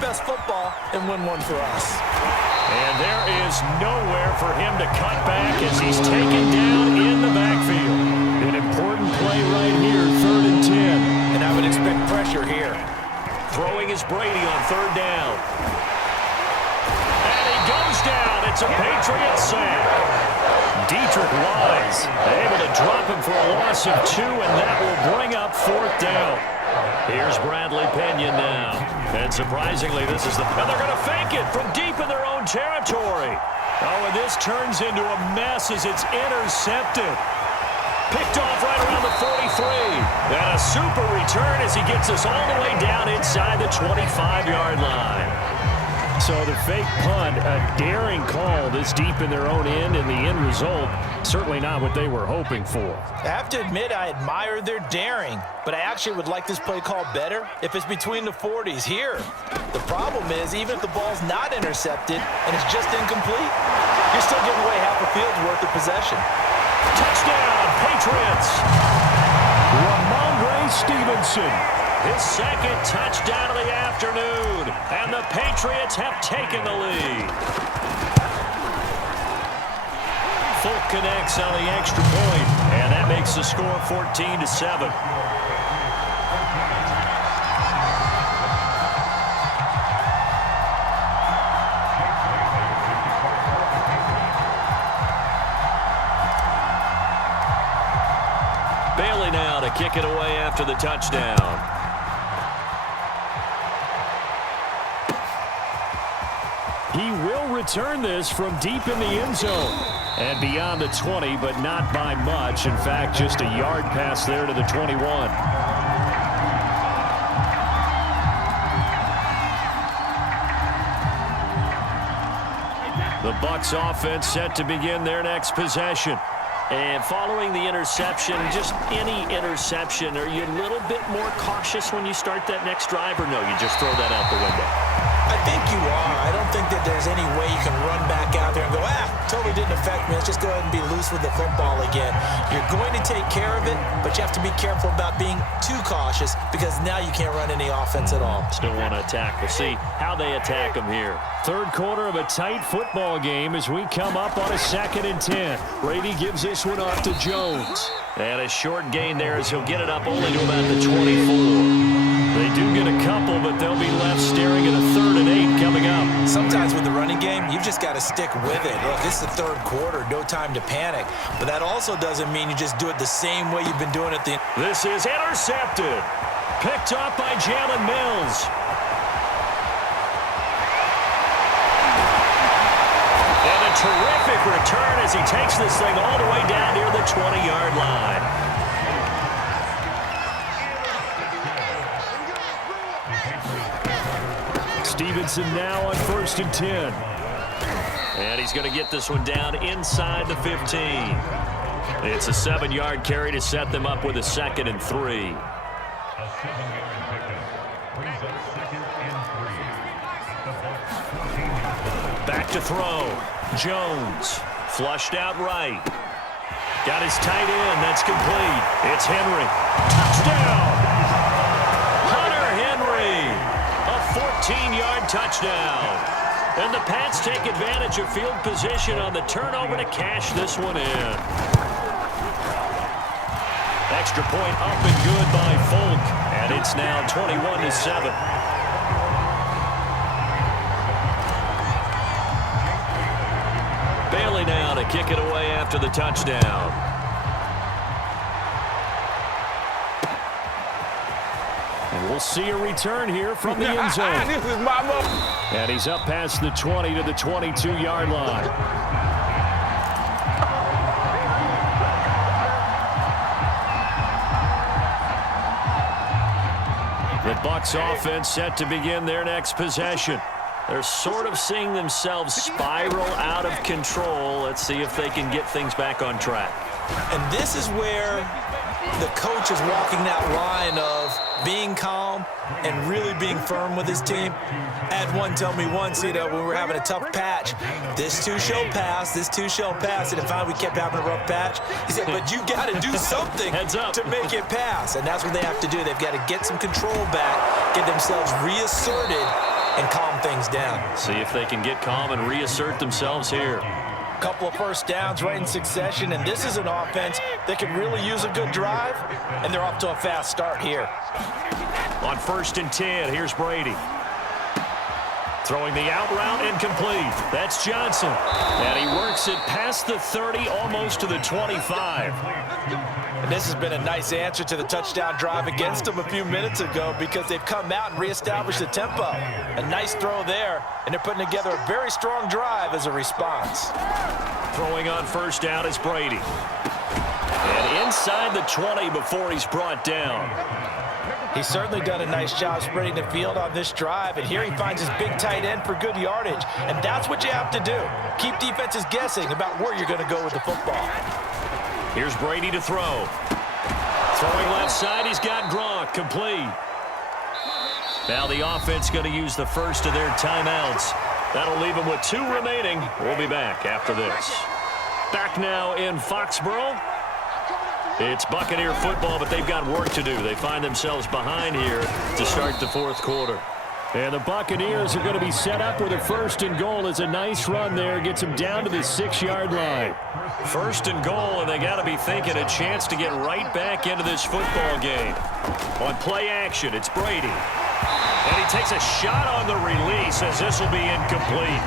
best football and win one for us. And there is nowhere for him to cut back as he's taken down in the backfield. An important play right here, 3rd and 10. And I would expect pressure here. Throwing is Brady on 3rd down. And he goes down. It's a Patriot sack. Dietrich Wise able to drop him for a loss of 2, and that will bring up 4th down. Here's Bradley Pinion now. And surprisingly, and they're going to fake it from deep in their own territory. Oh, and this turns into a mess as it's intercepted. Picked off right around the 43. And a super return as he gets us all the way down inside the 25-yard line. So the fake punt, a daring call this deep in their own end, and the end result, certainly not what they were hoping for. I have to admit I admire their daring, but I actually would like this play called better if it's between the 40s here. The problem is, even if the ball's not intercepted and it's just incomplete, you're still giving away half a field's worth of possession. Touchdown, Patriots! Ramondre Stevenson. His 2nd touchdown of the afternoon, and the Patriots have taken the lead. Folk connects on the extra point, and that makes the score 14-7. Bailey now to kick it away after the touchdown. He will return this from deep in the end zone. And beyond the 20, but not by much. In fact, just a yard pass there to the 21. The Bucs offense set to begin their next possession. And following the interception, just any interception, are you a little bit more cautious when you start that next drive, or no, you just throw that out the window? I think you are. I don't think that there's any way you can run back out there and go, totally didn't affect me. Let's just go ahead and be loose with the football again. You're going to take care of it, but you have to be careful about being too cautious because now you can't run any offense at all. Still want to attack. We'll see how they attack them here. 3rd quarter of a tight football game as we come up on a 2nd and 10. Brady gives this one off to Jones. And a short gain there as he'll get it up only to about the 24. They do get a couple, but they'll be left staring at a 3rd and 8 coming up. Sometimes with the running game, you've just got to stick with it. Look, this is the 3rd quarter, no time to panic. But that also doesn't mean you just do it the same way you've been doing it. This is intercepted. Picked up by Jalen Mills. And a terrific return as he takes this thing all the way down near the 20-yard line. Stevenson now on 1st and 10. And he's going to get this one down inside the 15. It's a 7-yard carry to set them up with a 2nd and 3. Back to throw. Jones. Flushed out right. Got his tight end. That's complete. It's Henry. Touchdown! 14-yard touchdown. And the Pats take advantage of field position on the turnover to cash this one in. Extra point up and good by Folk. And it's now 21-7. Bailey now to kick it away after the touchdown. And we'll see a return here from the end zone. This is my moment. And he's up past the 20 to the 22-yard line. The Bucs offense set to begin their next possession. They're sort of seeing themselves spiral out of control. Let's see if they can get things back on track. And this is where the coach is walking that line of being calm and really being firm with his team. I had one tell me once, when we were having a tough patch, this too shall pass, this too shall pass. And if we kept having a rough patch, he said, but you got to do something to make it pass. And that's what they have to do. They've got to get some control back, get themselves reasserted, and calm things down. See if they can get calm and reassert themselves here. Couple of first downs right in succession, and this is an offense that could really use a good drive, and they're off to a fast start here. On 1st and 10, here's Brady. Throwing the out route incomplete. That's Johnson. And he works it past the 30, almost to the 25. And this has been a nice answer to the touchdown drive against them a few minutes ago because they've come out and reestablished the tempo. A nice throw there, and they're putting together a very strong drive as a response. Throwing on 1st down is Brady. And inside the 20 before he's brought down. He's certainly done a nice job spreading the field on this drive, and here he finds his big tight end for good yardage, and that's what you have to do. Keep defenses guessing about where you're going to go with the football. Here's Brady to throw. Throwing left side, he's got Gronk, complete. Now the offense going to use the first of their timeouts. That'll leave them with 2 remaining. We'll be back after this. Back now in Foxborough. It's Buccaneer football, but they've got work to do. They find themselves behind here to start the 4th quarter. And the Buccaneers are going to be set up with a 1st and goal. It's a nice run there. Gets them down to the 6-yard line. 1st and goal, and they got to be thinking a chance to get right back into this football game. On play action, it's Brady. And he takes a shot on the release as this will be incomplete.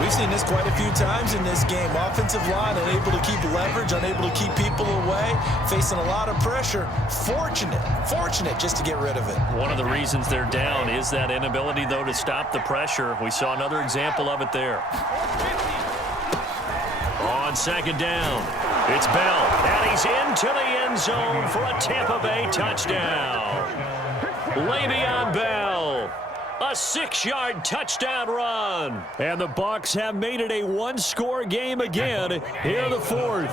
We've seen this quite a few times in this game. Offensive line unable to keep leverage, unable to keep people away, facing a lot of pressure. Fortunate just to get rid of it. One of the reasons they're down is that inability, though, to stop the pressure. We saw another example of it there. On 2nd down, it's Bell, and he's into the end zone for a Tampa Bay touchdown. Le'Veon Bell. A 6-yard touchdown run. And the Bucs have made it a 1-score game again here in the 4th.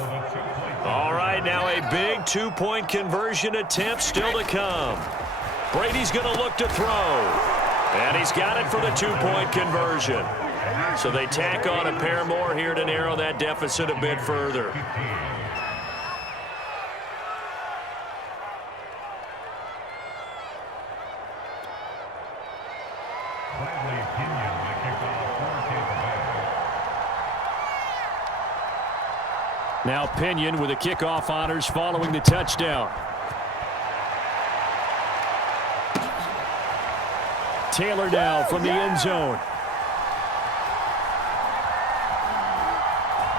All right, now a big 2-point conversion attempt still to come. Brady's going to look to throw. And he's got it for the 2-point conversion. So they tack on a pair more here to narrow that deficit a bit further. Now Pinion with the kickoff honors following the touchdown. Taylor now from the end zone.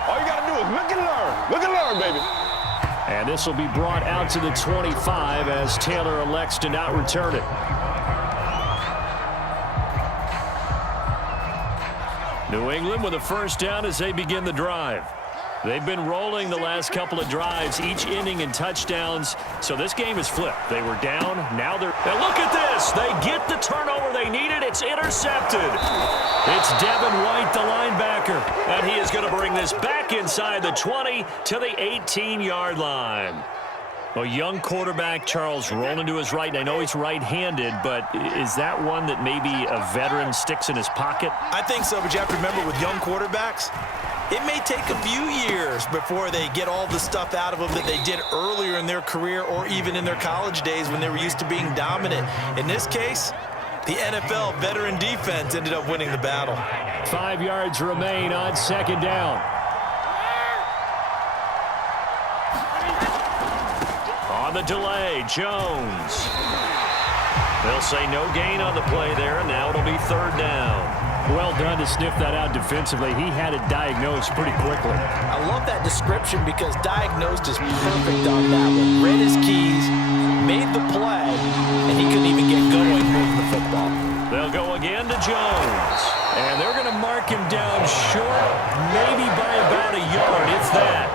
All you got to do is look and learn. Look and learn, baby. And this will be brought out to the 25 as Taylor elects to not return it. New England with a 1st down as they begin the drive. They've been rolling the last couple of drives, each inning in touchdowns. So this game is flipped. They were down. Now they're... And look at this. They get the turnover they needed. It's intercepted. It's Devin White, the linebacker. And he is going to bring this back inside the 20 to the 18-yard line. A young quarterback, Charles, rolling to his right. And I know he's right-handed, but is that one that maybe a veteran sticks in his pocket? I think so, but you have to remember with young quarterbacks, it may take a few years before they get all the stuff out of them that they did earlier in their career or even in their college days when they were used to being dominant. In this case, the NFL veteran defense ended up winning the battle. 5 yards remain on 2nd down. On the delay, Jones. They'll say no gain on the play there, and now it'll be 3rd down. Well done to sniff that out defensively. He had it diagnosed pretty quickly. I love that description because diagnosed is perfect on that one. Read his keys, made the play, and he couldn't even get going moving the football. They'll go again to Jones. And they're going to mark him down short, maybe by about a yard, if that.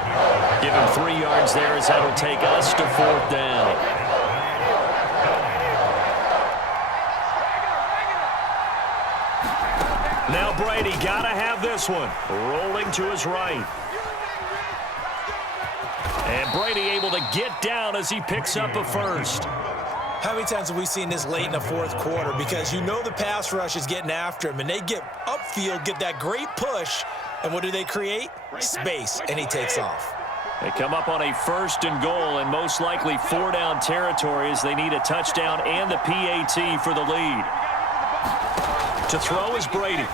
Give him 3 yards there as that'll take us to 4th down. Now Brady got to have this one. Rolling to his right. And Brady able to get down as he picks up a 1st. How many times have we seen this late in the 4th quarter? Because you know the pass rush is getting after him, and they get upfield, get that great push, and what do they create? Space, and he takes off. They come up on a 1st and goal, and most likely 4-down territory as they need a touchdown and the PAT for the lead. To throw is Brady.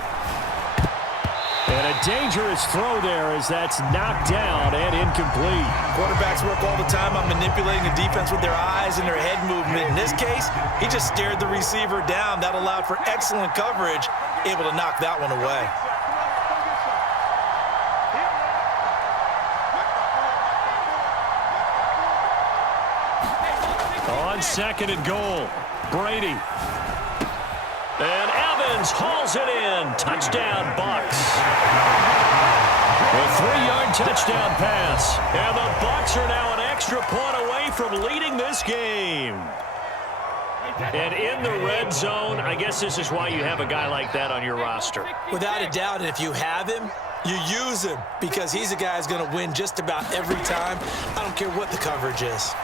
And a dangerous throw there as that's knocked down and incomplete. Quarterbacks work all the time on manipulating the defense with their eyes and their head movement. In this case, he just stared the receiver down. That allowed for excellent coverage, able to knock that one away. On second and goal, Brady. And Evans hauls it in. Touchdown, Bucs. A 3-yard touchdown pass. And the Bucs are now an extra point away from leading this game. And in the red zone, I guess this is why you have a guy like that on your roster. Without a doubt, and if you have him, you use him because he's a guy who's going to win just about every time. I don't care what the coverage is.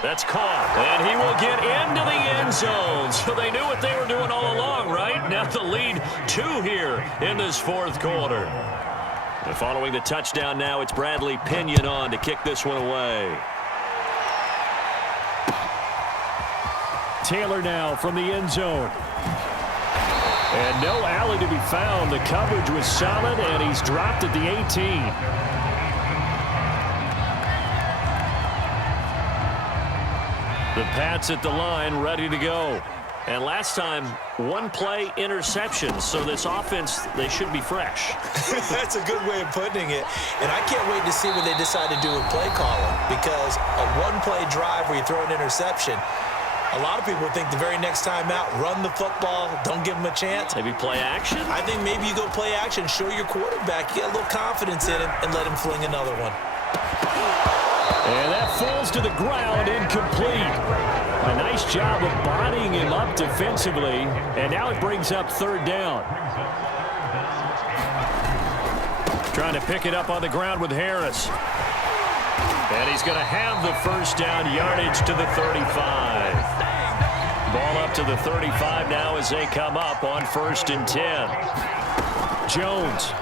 That's caught, and he will get into the end zone. So they knew what they were doing all along, right? Now the lead 2 here in this fourth quarter. And following the touchdown now, it's Bradley Pinion on to kick this one away. Taylor now from the end zone. And no alley to be found. The coverage was solid, and he's dropped at the 18. The Pats at the line, ready to go. And last time, 1-play interception. So this offense, they should be fresh. That's a good way of putting it. And I can't wait to see what they decide to do with play calling. Because a 1-play drive where you throw an interception, a lot of people think the very next time out, run the football, don't give them a chance. Maybe play action? I think maybe you go play action, show your quarterback, you get a little confidence in him, and let him fling another one. And that falls to the ground, incomplete. A nice job of bodying him up defensively, and now it brings up third down. Trying to pick it up on the ground with Harris. And he's going to have the first down, yardage to the 35. Ball up to the 35 now as they come up on 1st and 10. Jones.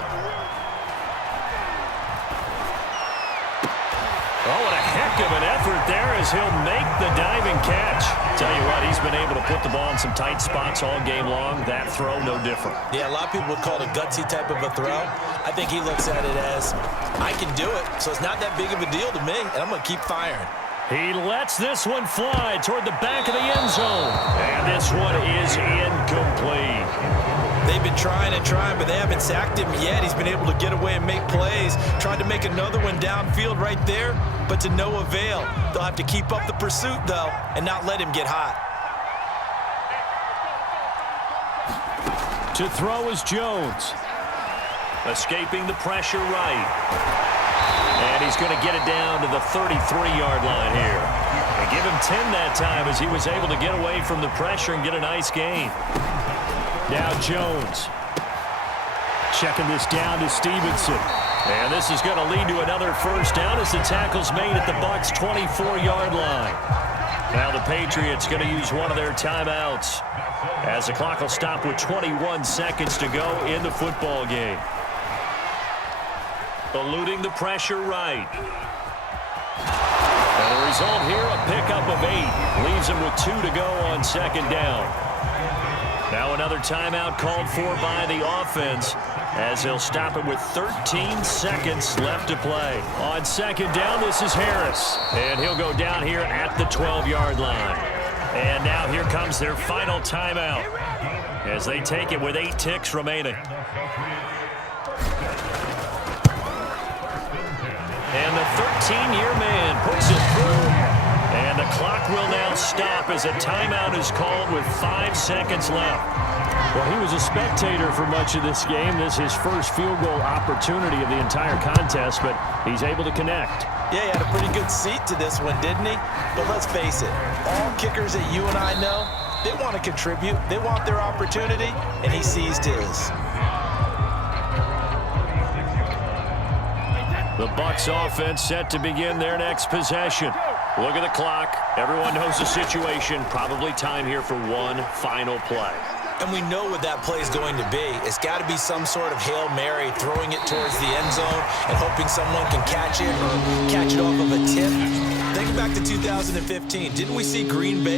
Oh, what a heck of an effort there as he'll make the diving catch. Tell you what, he's been able to put the ball in some tight spots all game long. That throw, no different. Yeah, a lot of people would call it a gutsy type of a throw. I think he looks at it as, I can do it, so it's not that big of a deal to me, and I'm going to keep firing. He lets this one fly toward the back of the end zone. And this one is incomplete. They've been trying and trying, but they haven't sacked him yet. He's been able to get away and make plays. Tried to make another one downfield right there, but to no avail. They'll have to keep up the pursuit, though, and not let him get hot. To throw is Jones. Escaping the pressure right. And he's going to get it down to the 33-yard line here. And give him 10 that time as he was able to get away from the pressure and get a nice gain. Now Jones. Checking this down to Stevenson. And this is going to lead to another first down as the tackle's made at the Bucs' 24-yard line. Now the Patriots going to use one of their timeouts as the clock will stop with 21 seconds to go in the football game. Eluding the pressure right. And the result here, a pickup of 8. Leaves him with 2 to go on second down. Now another timeout called for by the offense as they'll stop it with 13 seconds left to play. On second down, this is Harris. And he'll go down here at the 12-yard line. And now here comes their final timeout as they take it with 8 ticks remaining. And the 13-year man puts it through. And the clock will now stop as a timeout is called with 5 seconds left. Well, he was a spectator for much of this game. This is his first field goal opportunity of the entire contest, but he's able to connect. Yeah, he had a pretty good seat to this one, didn't he? But let's face it, all kickers that you and I know, they want to contribute. They want their opportunity, and he seized his. The Bucs offense set to begin their next possession. Look at the clock. Everyone knows the situation. Probably time here for one final play. And we know what that play is going to be. It's got to be some sort of Hail Mary, throwing it towards the end zone and hoping someone can catch it or catch it off of a tip. Think back to 2015. Didn't we see Green Bay